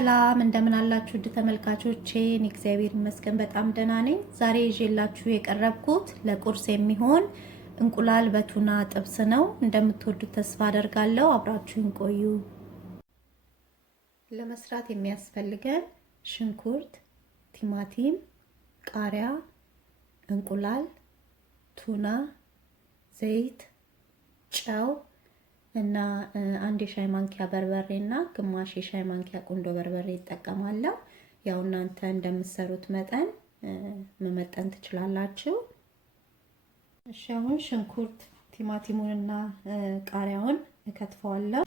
ሰላም እንደምን አላችሁ ተመልካቾቼ? እግዚአብሔር ይመስገን በጣም ደህና ነኝ። ዛሬ ይዤላችሁ የቀረብኩት ለቁርስ የሚሆን እንቁላል በቱና ጥብስ ነው። እንደምትወዱት ተስፋ አደርጋለሁ። አብራችሁን ቆዩ። ለመስራት የሚያስፈልገን ሽንኩርት፣ ቲማቲም፣ ቃሪያ፣ እንቁላል፣ ቱና፣ ዘይት፣ ጨው እና አንድ የሻይ ማንኪያ በርበሬ እና ግማሽ የሻይ ማንኪያ ቁንዶ በርበሬ ይጠቀማለሁ። ያው እናንተ እንደምትሰሩት መጠን መመጠን ትችላላችሁ። እሺ አሁን ሽንኩርት፣ ቲማቲሙን እና ቃሪያውን እከትፈዋለሁ።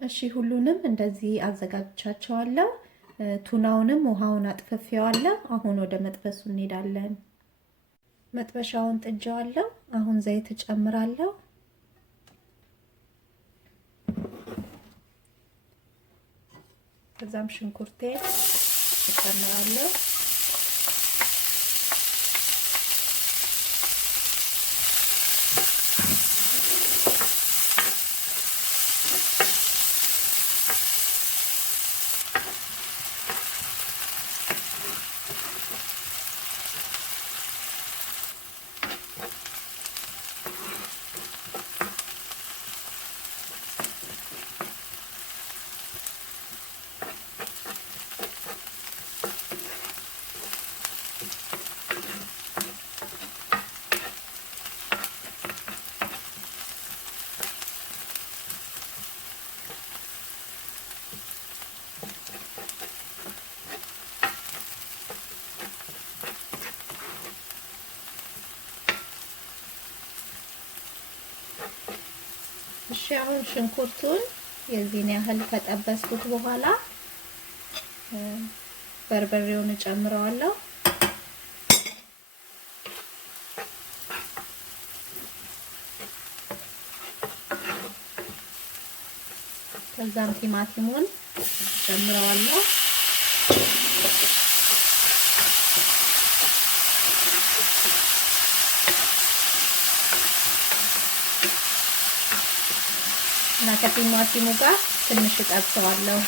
እሺ ሁሉንም እንደዚህ አዘጋጅቻቸዋለሁ። ቱናውንም ውሃውን አጥፍፌዋለሁ። አሁን ወደ መጥበሱ እንሄዳለን። መጥበሻውን ጥጄዋለሁ። አሁን ዘይት እጨምራለሁ። ከዛም ሽንኩርቴን እጨምራለሁ። እሺ አሁን ሽንኩርቱን የዚህን ያህል ከጠበስኩት በኋላ በርበሬውን እጨምረዋለሁ። ከዛም ቲማቲሙን እጨምረዋለሁ። እና ከቲማቲሙ ጋር ትንሽ እጠብሰዋለሁ።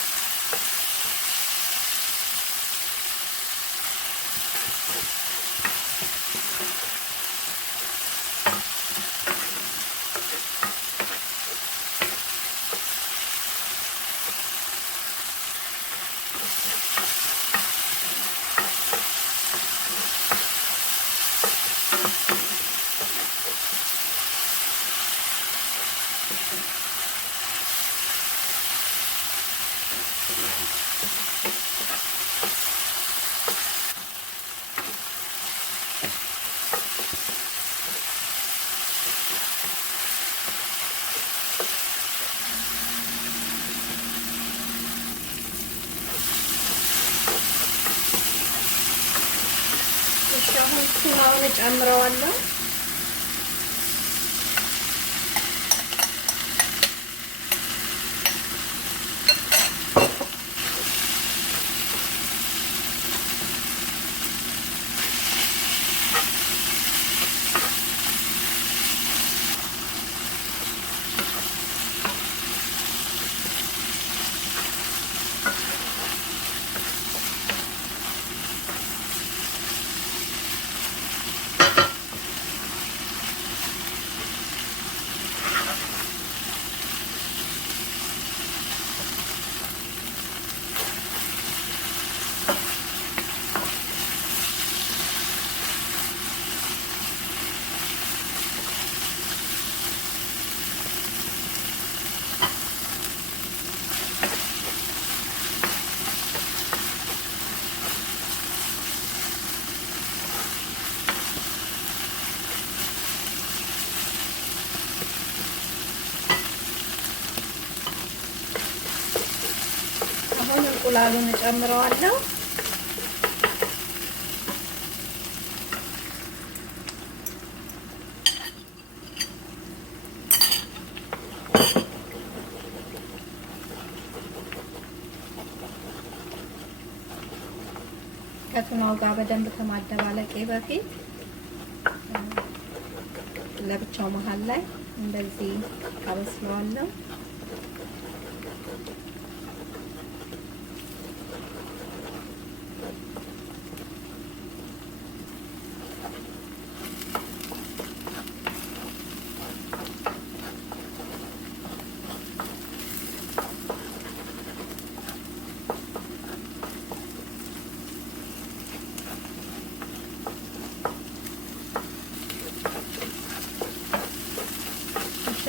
አሁን ቱናውን ጨምረዋለሁ። እንቁላሉን ጨምረዋለሁ። ከቱናው ጋር በደንብ ከማደባለቄ በፊት ለብቻው መሃል ላይ እንደዚህ አበስለዋለሁ።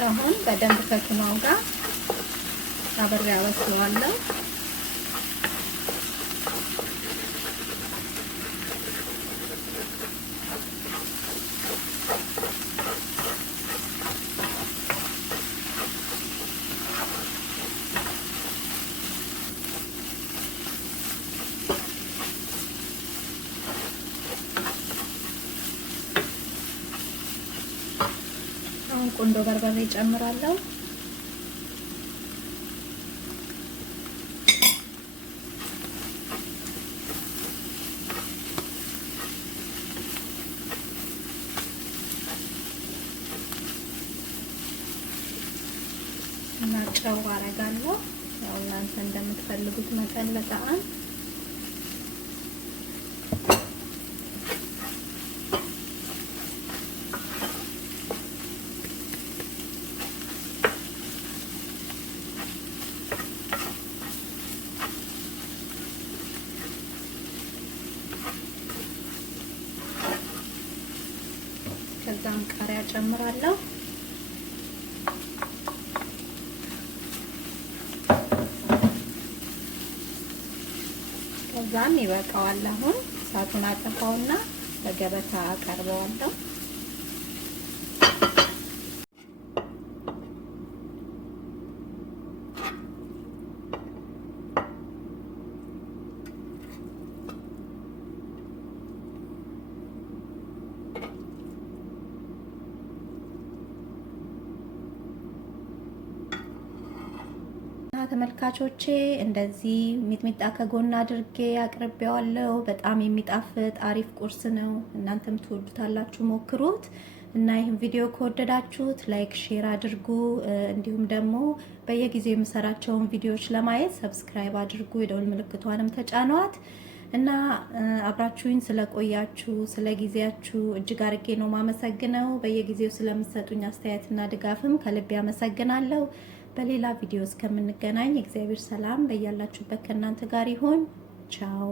አሁን በደንብ ከቱናው ጋር አብሬ አበስለዋለሁ። ቁንዶ በርበሬ ጨምራለሁ። እና ጨው አደርጋለሁ። ያው እናንተ እንደምትፈልጉት መጠን ለጣዕም ከዛም ቃሪያ ጨምራለሁ። ከዛም ይበቃዋል። አሁን እሳቱን አጠፋውና በገበታ አቀርበዋለሁ። ተመልካቾቼ እንደዚህ ሚጥሚጣ ከጎን አድርጌ አቅርቤዋለሁ። በጣም የሚጣፍጥ አሪፍ ቁርስ ነው። እናንተም ትወዱታላችሁ፣ ሞክሩት እና ይህን ቪዲዮ ከወደዳችሁት ላይክ፣ ሼር አድርጉ። እንዲሁም ደግሞ በየጊዜው የምሰራቸውን ቪዲዮዎች ለማየት ሰብስክራይብ አድርጉ፣ የደወል ምልክቷንም ተጫኗት እና አብራችሁኝ ስለቆያችሁ ስለ ጊዜያችሁ እጅግ አርጌ ነው ማመሰግነው። በየጊዜው ስለምትሰጡኝ አስተያየትና ድጋፍም ከልብ ያመሰግናለሁ። በሌላ ቪዲዮ እስከምንገናኝ እግዚአብሔር ሰላም በያላችሁበት ከእናንተ ጋር ይሁን። ቻው።